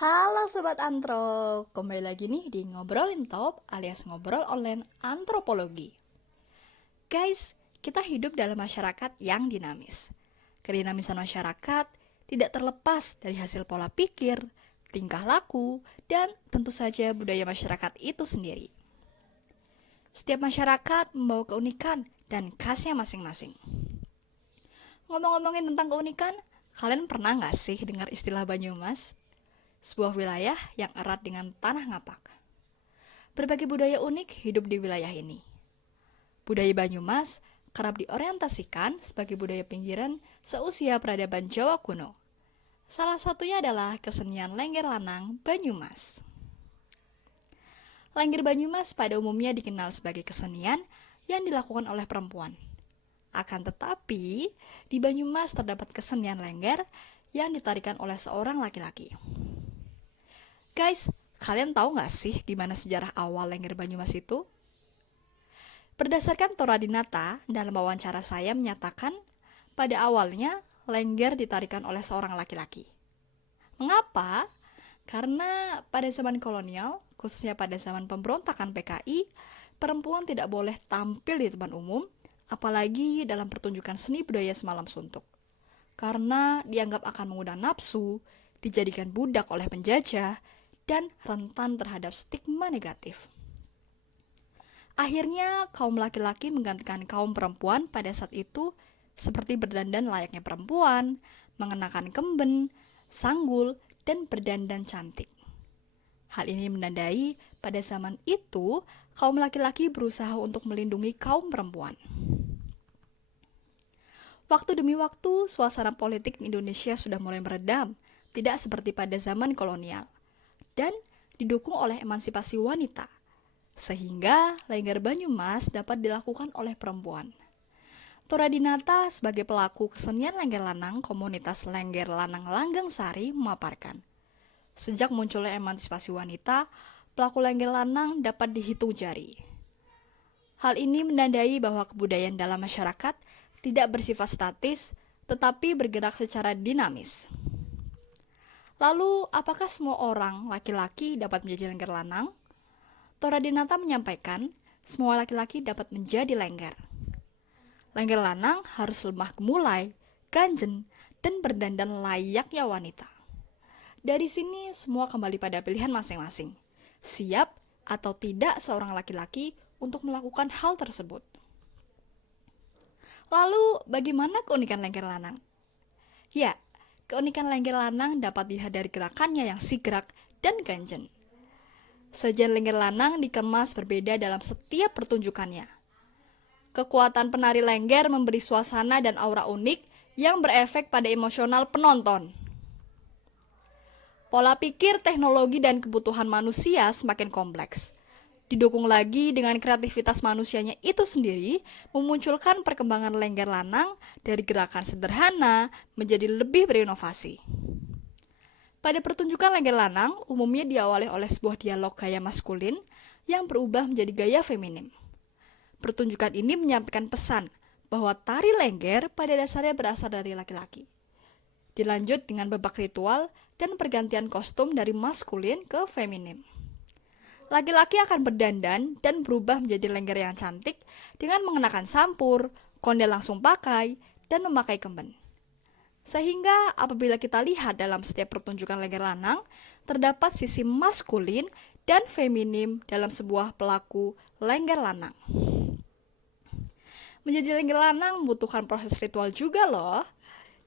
Halo Sobat Antro, kembali lagi nih di Ngobrolin Top alias Ngobrol Online Antropologi. Guys, kita hidup dalam masyarakat yang dinamis. Kedinamisan masyarakat tidak terlepas dari hasil pola pikir, tingkah laku, dan tentu saja budaya masyarakat itu sendiri. Setiap masyarakat membawa keunikan dan khasnya masing-masing. Ngomong-ngomongin tentang keunikan, kalian pernah nggak sih dengar istilah Banyumas? Sebuah wilayah yang erat dengan tanah ngapak. Berbagai budaya unik hidup di wilayah ini. Budaya Banyumas kerap diorientasikan sebagai budaya pinggiran seusia peradaban Jawa kuno. Salah satunya adalah kesenian Lengger Lanang Banyumas. Lengger Banyumas pada umumnya dikenal sebagai kesenian yang dilakukan oleh perempuan. Akan tetapi, di Banyumas terdapat kesenian lengger yang ditarikan oleh seorang laki-laki. Guys, kalian tahu nggak sih gimana sejarah awal Lengger Banyumas itu? Berdasarkan Toradinata, dalam wawancara saya menyatakan pada awalnya lengger ditarikan oleh seorang laki-laki. Mengapa? Karena pada zaman kolonial, khususnya pada zaman pemberontakan PKI, perempuan tidak boleh tampil di tempat umum, apalagi dalam pertunjukan seni budaya semalam suntuk. Karena dianggap akan mengundang nafsu, dijadikan budak oleh penjajah, dan rentan terhadap stigma negatif. Akhirnya, kaum laki-laki menggantikan kaum perempuan pada saat itu seperti berdandan layaknya perempuan, mengenakan kemben, sanggul, dan berdandan cantik. Hal ini menandai pada zaman itu kaum laki-laki berusaha untuk melindungi kaum perempuan. Waktu demi waktu, suasana politik di Indonesia sudah mulai meredam, tidak seperti pada zaman kolonial, dan didukung oleh emansipasi wanita, sehingga Lengger Banyumas dapat dilakukan oleh perempuan. Toradinata sebagai pelaku kesenian Lengger Lanang komunitas Lengger Lanang Langgeng Sari memaparkan, sejak munculnya emansipasi wanita, pelaku Lengger Lanang dapat dihitung jari. Hal ini menandai bahwa kebudayaan dalam masyarakat tidak bersifat statis, tetapi bergerak secara dinamis. Lalu, apakah semua orang laki-laki dapat menjadi lengger lanang? Toradinata menyampaikan, semua laki-laki dapat menjadi lengger. Lengger lanang harus lemah gemulai, ganjen, dan berdandan layaknya wanita. Dari sini, semua kembali pada pilihan masing-masing. Siap atau tidak seorang laki-laki untuk melakukan hal tersebut. Lalu, bagaimana keunikan lengger lanang? Ya, keunikan lengger lanang dapat dilihat dari gerakannya yang sigrak dan ganjen. Sajian lengger lanang dikemas berbeda dalam setiap pertunjukannya. Kekuatan penari lengger memberi suasana dan aura unik yang berefek pada emosional penonton. Pola pikir, teknologi, dan kebutuhan manusia semakin kompleks. Didukung lagi dengan kreativitas manusianya itu sendiri, memunculkan perkembangan lengger lanang dari gerakan sederhana menjadi lebih berinovasi. Pada pertunjukan lengger lanang, umumnya diawali oleh sebuah dialog gaya maskulin yang berubah menjadi gaya feminim. Pertunjukan ini menyampaikan pesan bahwa tari lengger pada dasarnya berasal dari laki-laki. Dilanjut dengan babak ritual dan pergantian kostum dari maskulin ke feminim. Laki-laki akan berdandan dan berubah menjadi lengger yang cantik dengan mengenakan sampur, kondel langsung pakai, dan memakai kemben. Sehingga apabila kita lihat dalam setiap pertunjukan lengger lanang, terdapat sisi maskulin dan feminim dalam sebuah pelaku lengger lanang. Menjadi lengger lanang membutuhkan proses ritual juga loh.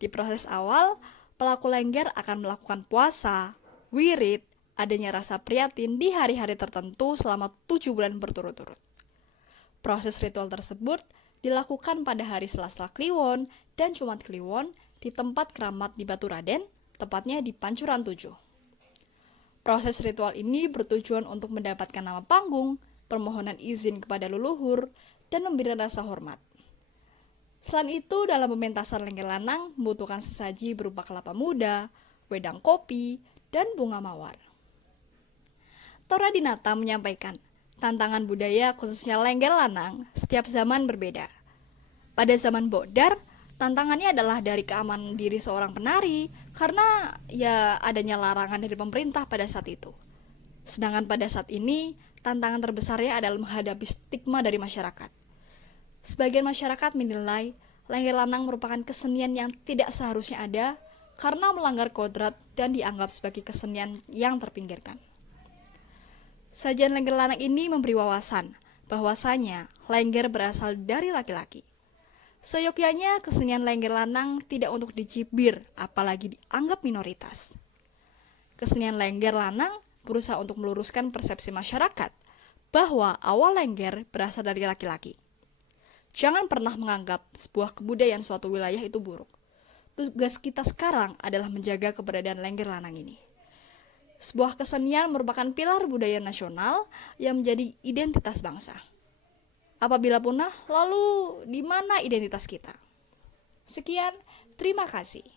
Di proses awal, pelaku lengger akan melakukan puasa, wirid, adanya rasa prihatin di hari-hari tertentu selama 7 bulan berturut-turut. Proses ritual tersebut dilakukan pada hari Selasa Kliwon dan Jumat Kliwon di tempat keramat di Batu Raden, tepatnya di Pancuran 7. Proses ritual ini bertujuan untuk mendapatkan nama panggung, permohonan izin kepada leluhur, dan memberi rasa hormat. Selain itu, dalam pementasan lengger lanang membutuhkan sesaji berupa kelapa muda, wedang kopi, dan bunga mawar. Toradinata menyampaikan, tantangan budaya khususnya lengger lanang setiap zaman berbeda. Pada zaman Bodar, Tantangannya adalah dari keamanan diri seorang penari, karena ya adanya larangan dari pemerintah pada saat itu. Sedangkan pada saat ini, tantangan terbesarnya adalah menghadapi stigma dari masyarakat. Sebagian masyarakat menilai Lengger Lanang merupakan kesenian yang tidak seharusnya ada karena melanggar kodrat dan dianggap sebagai kesenian yang terpinggirkan. Sajian Lengger Lanang ini memberi wawasan bahwasanya lengger berasal dari laki-laki. Seyogyanya kesenian Lengger Lanang tidak untuk dicibir, apalagi dianggap minoritas. Kesenian Lengger Lanang berusaha untuk meluruskan persepsi masyarakat bahwa awal lengger berasal dari laki-laki. Jangan pernah menganggap sebuah kebudayaan suatu wilayah itu buruk. Tugas kita sekarang adalah menjaga keberadaan Lengger Lanang ini. Sebuah kesenian merupakan pilar budaya nasional yang menjadi identitas bangsa. Apabila punah, lalu di mana identitas kita? Sekian, terima kasih.